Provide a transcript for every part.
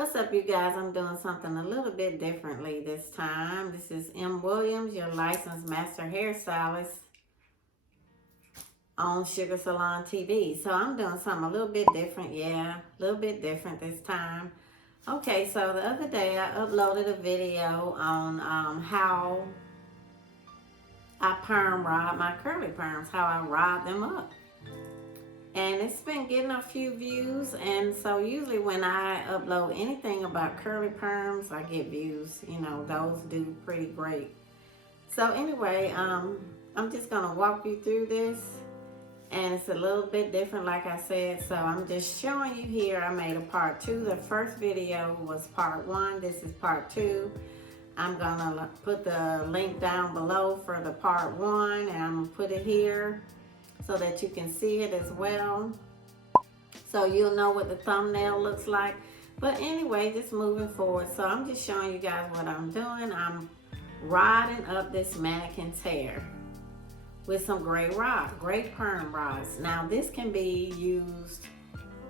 What's up, you guys? I'm doing something a little bit differently this time. This is M. Williams, your licensed master hairstylist on Sugar Salon TV. So I'm doing something a little bit different. Yeah, a little bit different this time. Okay, so the other day I uploaded a video on how I perm rod my curly perms, how I rod them up. And it's been getting a few views, and so usually when I upload anything about curly perms, I get views. You know, those do pretty great. So anyway, I'm just gonna walk you through this, and it's a little bit different like I said. So I'm just showing you here. I made a part 2. The first video was part 1. This is part 2. I'm gonna put the link down below for the part 1, and I'm gonna put it here so that you can see it as well, so you'll know what the thumbnail looks like. But anyway, just moving forward, so I'm just showing you guys what I'm doing. I'm rodding up this mannequin's hair with some gray perm rods. Now this can be used,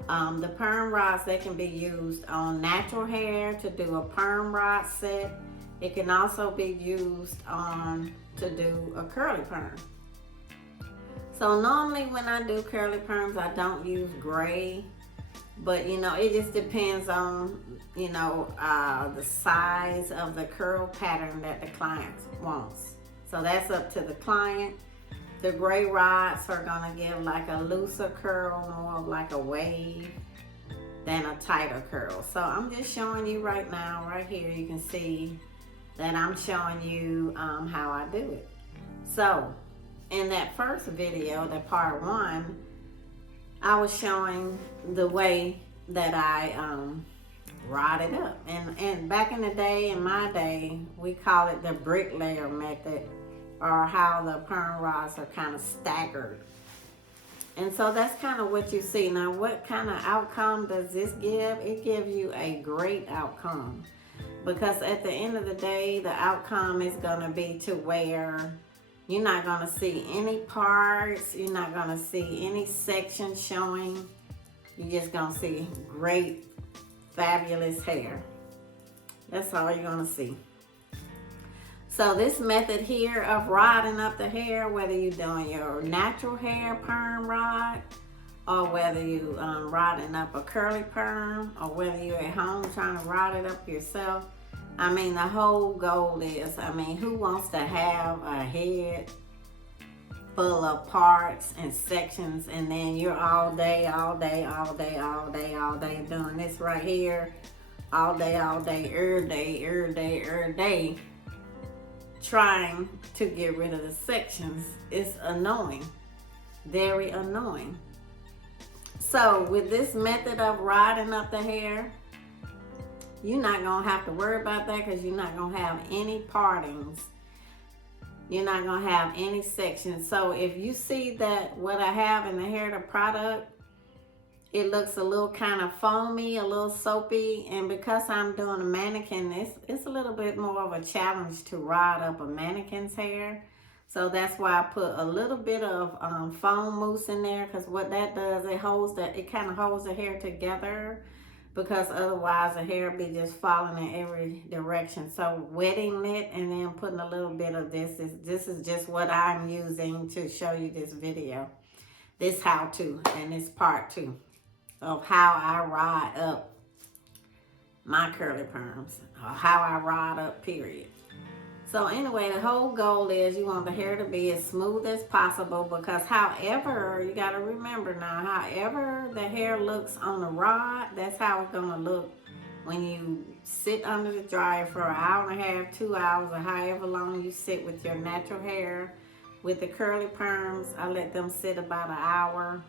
the perm rods, they can be used on natural hair to do a perm rod set. It can also be used on to do a curly perm. So normally when I do curly perms, I don't use gray, but you know, it just depends on, you know, the size of the curl pattern that the client wants. So that's up to the client. The gray rods are gonna give like a looser curl, more of like a wave than a tighter curl. So I'm just showing you right now, right here, you can see that I'm showing you how I do it. So in that first video, that part 1, I was showing the way that I rod it up. And back in the day, in my day, we call it the bricklayer method, or how the perm rods are kind of staggered. And so that's kind of what you see. Now, what kind of outcome does this give? It gives you a great outcome, because at the end of the day, the outcome is going to be to where you're not going to see any parts. You're not going to see any section showing. You're just going to see great, fabulous hair. That's all you're going to see. So this method here of rodding up the hair, whether you're doing your natural hair perm rod, or whether you rodding up a curly perm, or whether you're at home trying to rod it up yourself, I mean, the whole goal is, I mean, who wants to have a head full of parts and sections, and then you're all day doing this right here, all day, every day, trying to get rid of the sections. It's annoying, very annoying. So with this method of rodding up the hair, you're not going to have to worry about that, because you're not going to have any partings. You're not going to have any sections. So if you see that what I have in the hair, the product, it looks a little kind of foamy, a little soapy. And because I'm doing a mannequin, it's a little bit more of a challenge to rod up a mannequin's hair. So that's why I put a little bit of foam mousse in there, because what that does, it kind of holds the hair together, because otherwise the hair be just falling in every direction. So wetting it and then putting a little bit of this is just what I'm using to show you this video, this how-to, and this part 2 of how I rod up my curly perms, or how I rod up, period. So anyway, the whole goal is you want the hair to be as smooth as possible, because however, you got to remember now, however the hair looks on the rod, that's how it's going to look when you sit under the dryer for an hour and a half, 2 hours, or however long you sit with your natural hair. With the curly perms, I let them sit about an hour.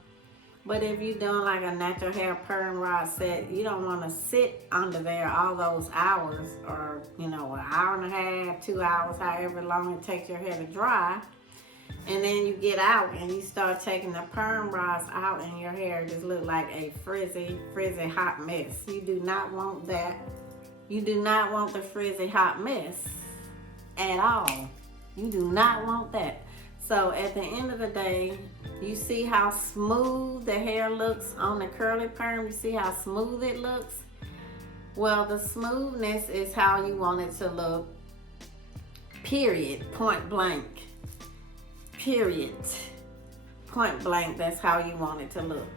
But if you're doing like a natural hair perm rod set, you don't want to sit under there all those hours, or, you know, an hour and a half, 2 hours, however long it takes your hair to dry. And then you get out and you start taking the perm rods out, and your hair just look like a frizzy hot mess. You do not want that. You do not want the frizzy hot mess at all. You do not want that. So at the end of the day, you see how smooth the hair looks on the curly perm. You see how smooth it looks. Well, the smoothness is how you want it to look, period, point blank, period, point blank. That's how you want it to look.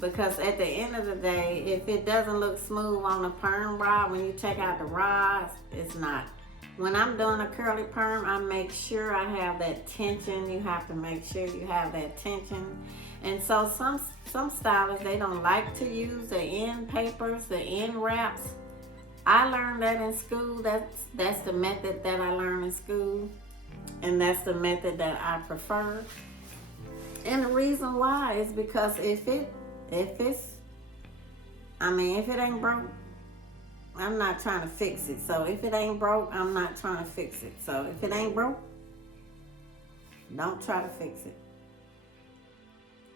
Because at the end of the day, if it doesn't look smooth on the perm rod, when you take out the rods, it's not. When I'm doing a curly perm, I make sure I have that tension. You have to make sure you have that tension. And so some stylists, they don't like to use the end papers, the end wraps. I learned that in school. That's the method that I learned in school. And that's the method that I prefer. And the reason why is because if it ain't broke, I'm not trying to fix it. So if it ain't broke, I'm not trying to fix it. So if it ain't broke, don't try to fix it.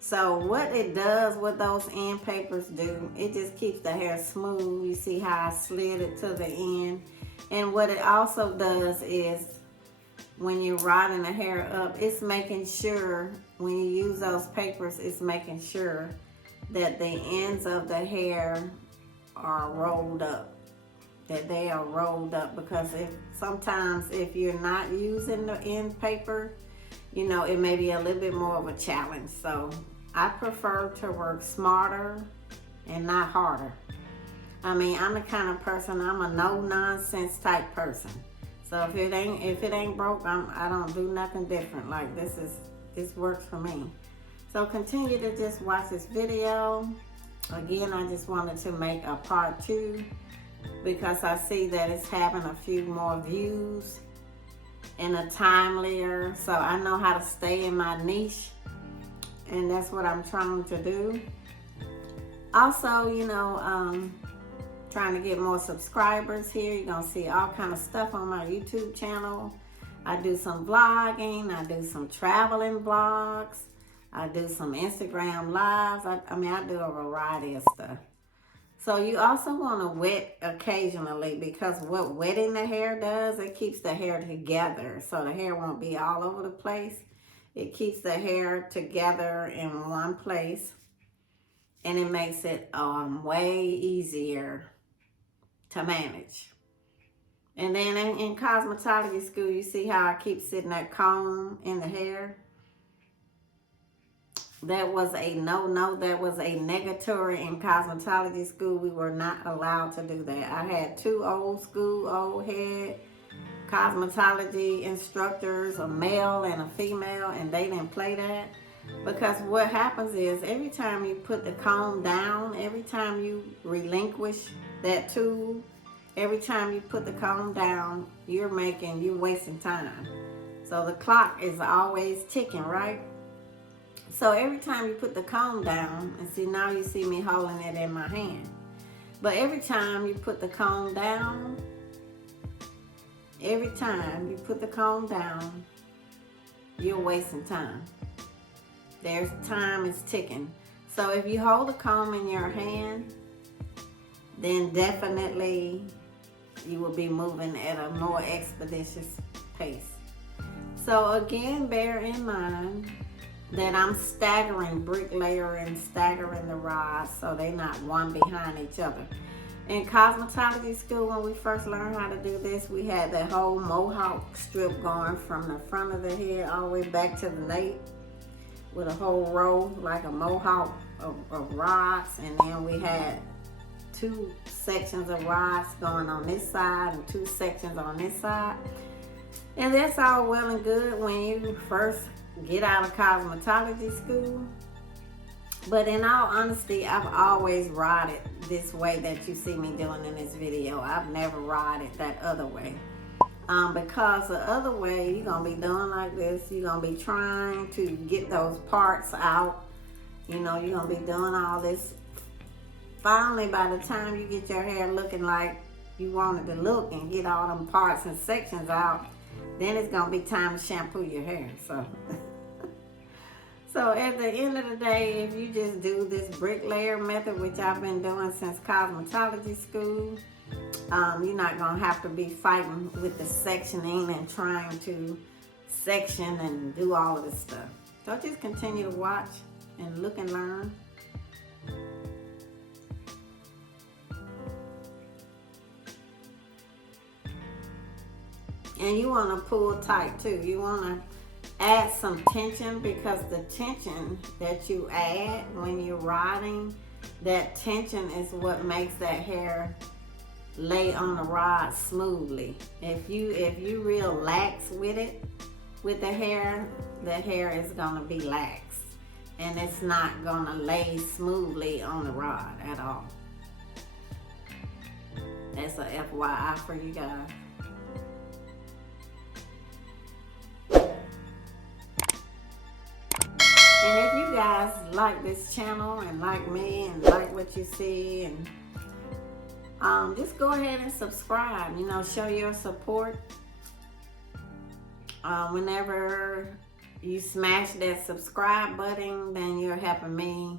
So what it does, what those end papers do, it just keeps the hair smooth. You see how I slid it to the end. And what it also does is when you're riding the hair up, it's making sure when you use those papers, it's making sure that the ends of the hair are rolled up, that they are rolled up, because sometimes if you're not using the end paper, it may be a little bit more of a challenge. So I prefer to work smarter and not harder. I'm the kind of person, I'm a no nonsense type person. So if it ain't broke, I don't do nothing different. Like this works for me. So continue to just watch this video. Again, I just wanted to make a part 2 because I see that it's having a few more views and a timelier. So I know how to stay in my niche, and that's what I'm trying to do. Also, trying to get more subscribers here. You're gonna see all kind of stuff on my YouTube channel. I do some vlogging, I do some traveling vlogs, I do some Instagram lives. I do a variety of stuff. So you also want to wet occasionally, because what wetting the hair does, it keeps the hair together. So the hair won't be all over the place. It keeps the hair together in one place, and it makes it way easier to manage. And then in cosmetology school, you see how I keep sitting that comb in the hair? That was a no-no. That was a negatory in cosmetology school. We were not allowed to do that. I had 2 old head cosmetology instructors, a male and a female, and they didn't play that. Because what happens is every time you put the comb down, every time you relinquish that tool, every time you put the comb down, you're wasting time. So the clock is always ticking, right? So every time you put the comb down, and see now you see me holding it in my hand. But every time you put the comb down, you're wasting time. There's time is ticking. So if you hold the comb in your hand, then definitely you will be moving at a more expeditious pace. So again, bear in mind that I'm staggering, staggering the rods so they're not one behind each other. In cosmetology school, when we first learned how to do this, we had that whole mohawk strip going from the front of the head all the way back to the nape, with a whole row like a mohawk of rods. And then we had 2 sections of rods going on this side and 2 sections on this side. And that's all well and good when you first get out of cosmetology school. But in all honesty, I've always roded this way that you see me doing in this video. I've never roded that other way. Because the other way, you're going to be doing like this. You're going to be trying to get those parts out. You're going to be doing all this. Finally, by the time you get your hair looking like you want it to look and get all them parts and sections out, then it's going to be time to shampoo your hair. So at the end of the day, if you just do this bricklayer method, which I've been doing since cosmetology school, you're not going to have to be fighting with the sectioning and trying to section and do all of this stuff. So just continue to watch and look and learn. And you want to pull tight too. You want to add some tension, because the tension that you add when you're riding, that tension is what makes that hair lay on the rod smoothly. If you real lax with it, with the hair is gonna be lax, and it's not gonna lay smoothly on the rod at all. That's a FYI for you guys. And if you guys like this channel and like me and like what you see, and just go ahead and subscribe, you know, show your support. Whenever you smash that subscribe button, then you're helping me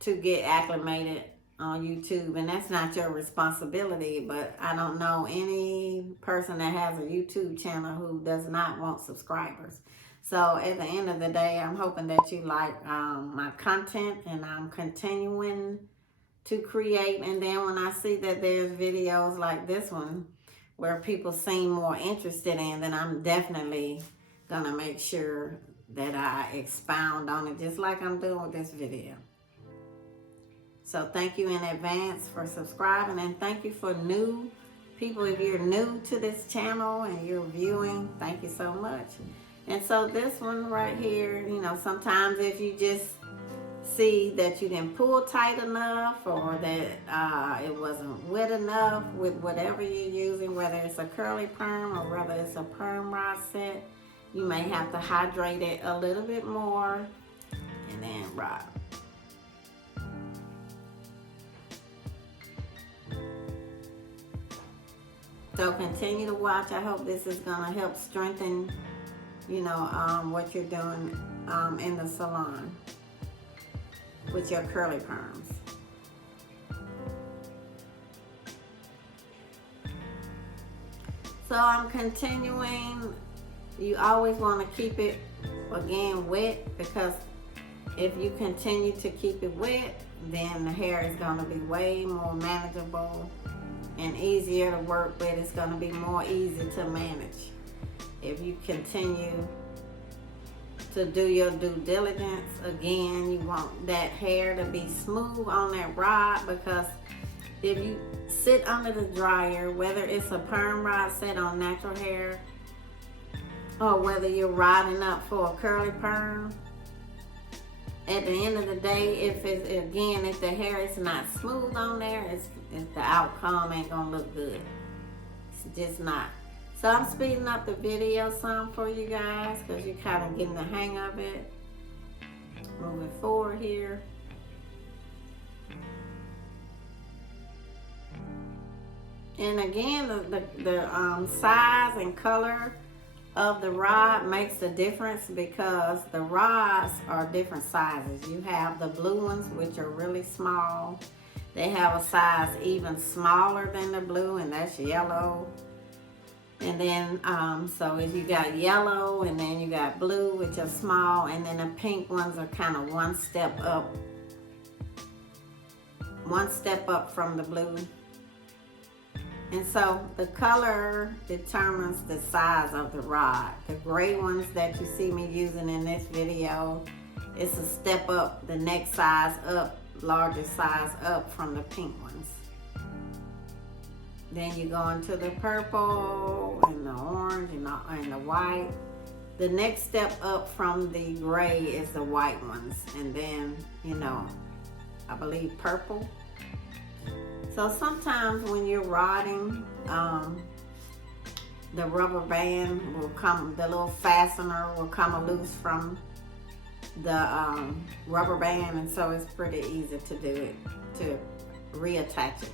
to get acclimated on YouTube. And that's not your responsibility, but I don't know any person that has a YouTube channel who does not want subscribers. So at the end of the day, I'm hoping that you like my content, and I'm continuing to create. And then when I see that there's videos like this one where people seem more interested in, then I'm definitely gonna make sure that I expound on it, just like I'm doing with this video. So thank you in advance for subscribing, and thank you for new people. If you're new to this channel and you're viewing, thank you so much. And so this one right here, you know, sometimes if you just see that you didn't pull tight enough, or that it wasn't wet enough with whatever you're using, whether it's a curly perm or whether it's a perm rod set, you may have to hydrate it a little bit more and then rod. So continue to watch. I hope this is going to help strengthen, you know, what you're doing in the salon with your curly perms. So I'm continuing. You always want to keep it, again, wet, because if you continue to keep it wet, then the hair is going to be way more manageable and easier to work with. It's going to be more easy to manage. If you continue to do your due diligence, again, you want that hair to be smooth on that rod, because if you sit under the dryer, whether it's a perm rod set on natural hair or whether you're riding up for a curly perm, at the end of the day, if the hair is not smooth on there, the outcome ain't gonna look good. It's just not. So I'm speeding up the video some for you guys, because you're kind of getting the hang of it. Moving forward here. And again, the size and color of the rod makes a difference, because the rods are different sizes. You have the blue ones, which are really small. They have a size even smaller than the blue, and that's yellow. And then, so if you got yellow, and then you got blue, which are small, and then the pink ones are kind of one step up from the blue. And so the color determines the size of the rod. The gray ones that you see me using in this video, it's a step up, the next size up, larger size up from the pink ones. Then you go into the purple and the orange and the white. The next step up from the gray is the white ones. And then, you know, I believe purple. So sometimes when you're rodding, the rubber band will come, the little fastener will come loose from the rubber band, and so it's pretty easy to do it, to reattach it.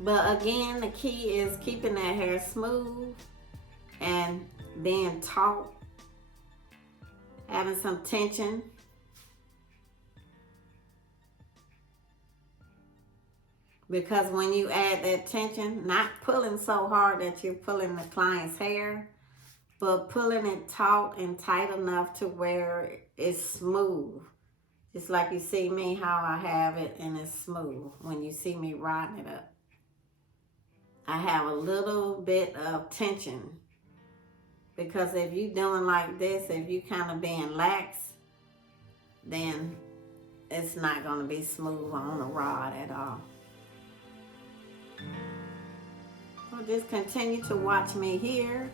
But again, the key is keeping that hair smooth and being taut, having some tension. Because when you add that tension, not pulling so hard that you're pulling the client's hair, but pulling it taut and tight enough to where it's smooth. Just like you see me, how I have it, and it's smooth when you see me riding it up. I have a little bit of tension. Because if you're doing like this, if you kind of being lax, then it's not going to be smooth on the rod at all. So just continue to watch me here.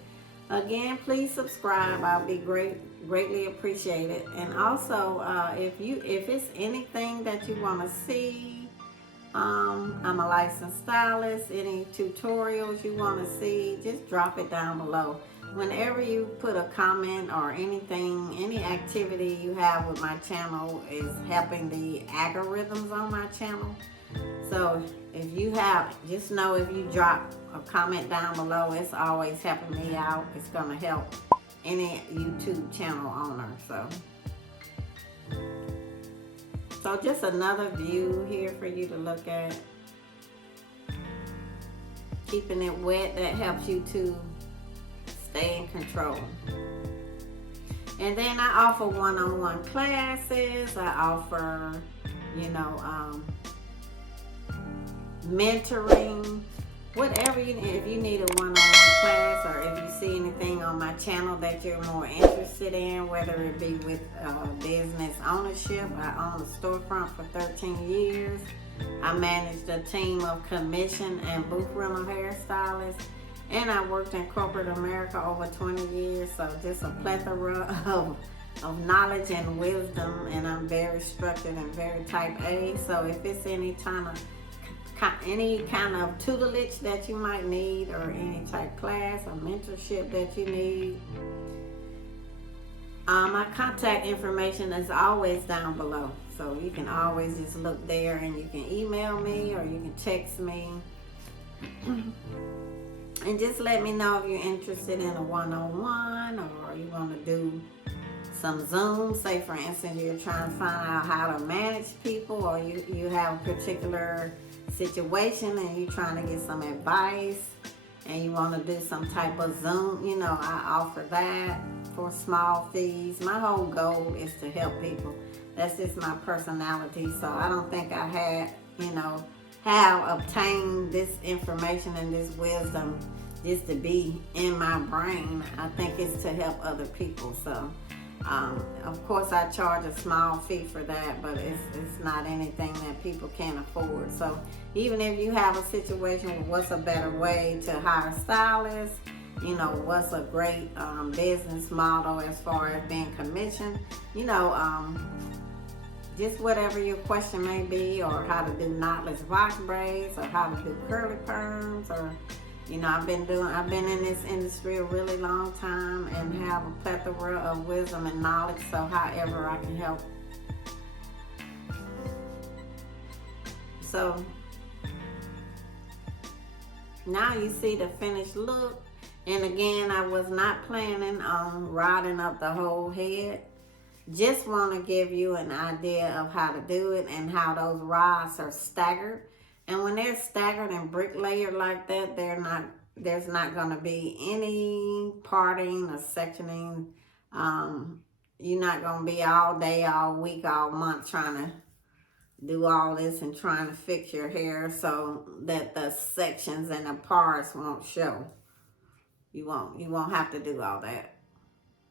Again, please subscribe. I'll be greatly appreciated. And also, if it's anything that you want to see, I'm a licensed stylist. Any tutorials you want to see, just drop it down below. Whenever you put a comment or anything, any activity you have with my channel is helping the algorithms on my channel. So if you have, just know if you drop a comment down below, it's always helping me out. It's going to help any YouTube channel owner. So just another view here for you to look at. Keeping it wet, that helps you to stay in control. And then I offer one-on-one classes. I offer, mentoring, whatever you need. If you need a one-on-one class, or if you see anything on my channel that you're more interested in, whether it be with business ownership. I own a storefront for 13 years. I managed a team of commission and booth rental hairstylists. And I worked in corporate America over 20 years, so just a plethora of knowledge and wisdom, and I'm very structured and very type A. So if it's any kind of tutelage that you might need, or any type class or mentorship that you need, my contact information is always down below. So you can always just look there, and you can email me or you can text me. And just let me know if you're interested in a one-on-one, or you want to do some Zoom. Say, for instance, you're trying to find out how to manage people, or you have a particular situation and you're trying to get some advice and you want to do some type of Zoom. I offer that for small fees. My whole goal is to help people. That's just my personality. So I don't think I have obtained this information and this wisdom just to be in my brain. I think it's to help other people. So of course I charge a small fee for that, but it's not anything that people can't afford. So even if you have a situation with what's a better way to hire stylists, what's a great business model as far as being commissioned, just whatever your question may be, or how to do knotless box braids, or how to do curly perms, or I've been in this industry a really long time and have a plethora of wisdom and knowledge. So however I can help. So now you see the finished look. And again, I was not planning on rodding up the whole head. Just want to give you an idea of how to do it and how those rods are staggered. And when they're staggered and brick layered like that, there's not going to be any parting or sectioning. You're not going to be all day, all week, all month trying to do all this and trying to fix your hair so that the sections and the parts won't show. You won't have to do all that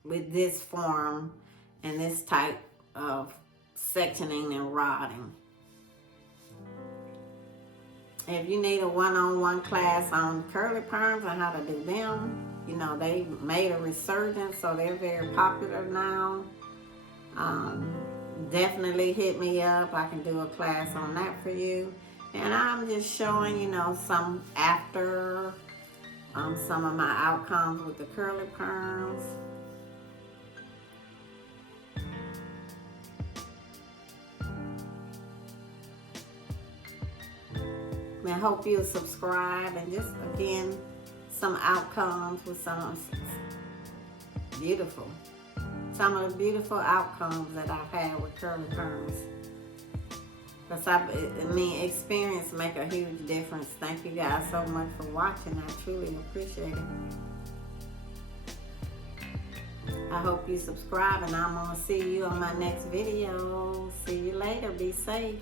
with this form and this type of sectioning and rodding. If you need a one-on-one class on curly perms and how to do them, they made a resurgence, so they're very popular now. Definitely hit me up. I can do a class on that for you. And I'm just showing, some after some of my outcomes with the curly perms. I hope you'll subscribe, and just again, some outcomes with some of the beautiful outcomes that I've had with curly perms. Because experience make a huge difference. Thank you guys so much for watching. I truly appreciate it. I hope you subscribe, and I'm going to see you on my next video. See you later. Be safe.